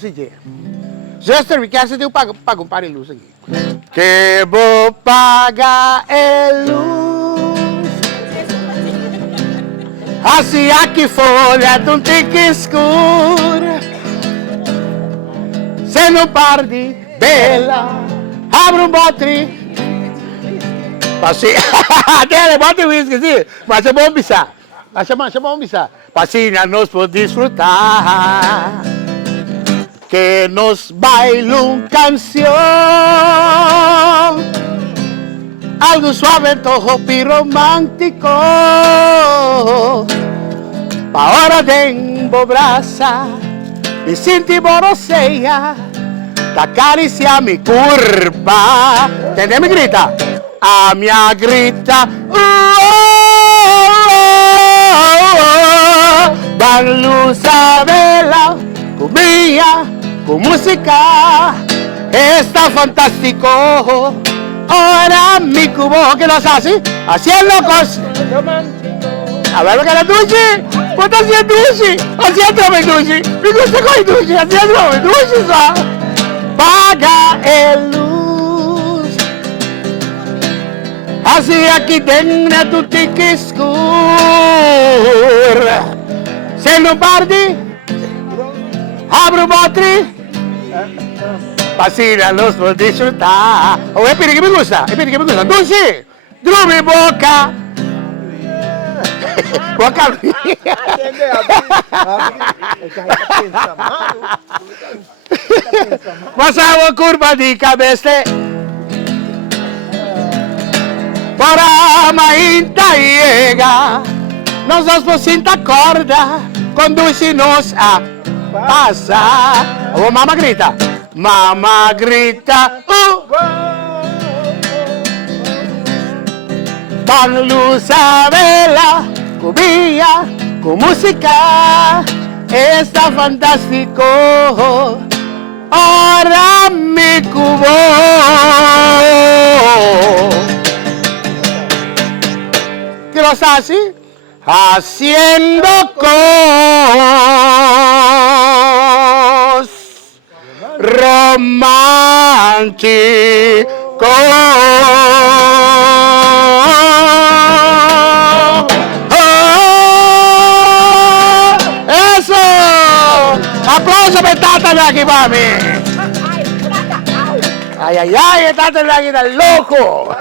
Sige. Zuster, vi quer eu pago um par de luz aqui. Que vou pagar é luz. Assim aqui folha de um tique escuro. Se não pardi, bela, abre um botre. Passi, dele, bota o whisky, sim. Mas é bom pisar. Chama bom pisar. Passinha nos por desfrutar. Que nos bailó canción, algo suave, antojo y romántico. Pa' ahora tengo brasa y sin ti borosea, te acaricia mi curva. ¿Entendés mi grita? A mi grita, van luz a vela, comía. Con música está fantástico. Ahora mi cubo, ¿qué los hace? Haciendo cosas. A ver, ¿qué la dulce? ¿Qué está haciendo dulce? Haciendo mi dulce. Me gusta con dulce, haciendo mi dulce. Paga el luz. Así aquí tengo tu ticket school. Se no party. Abro botre. Pasina los por disfrutar. Oh, espera que me gusta. Dulce. Drume boca. Boca. Pasaba curva de cabeza. Para mainta llega. Nós vamos por cinta corda. Conduz-nos a passar. Ô, mama grita. Mama grita. Con luz a vela, cubilla, con música. Está fantástico. Ahora mi cubo. ¿Qué los hace? Haciendo cosas románticos. ¡Eso! ¡Aplauso para Tata Naki, mami! ¡Ay, ay, ay! ¡Tata Naki está loco!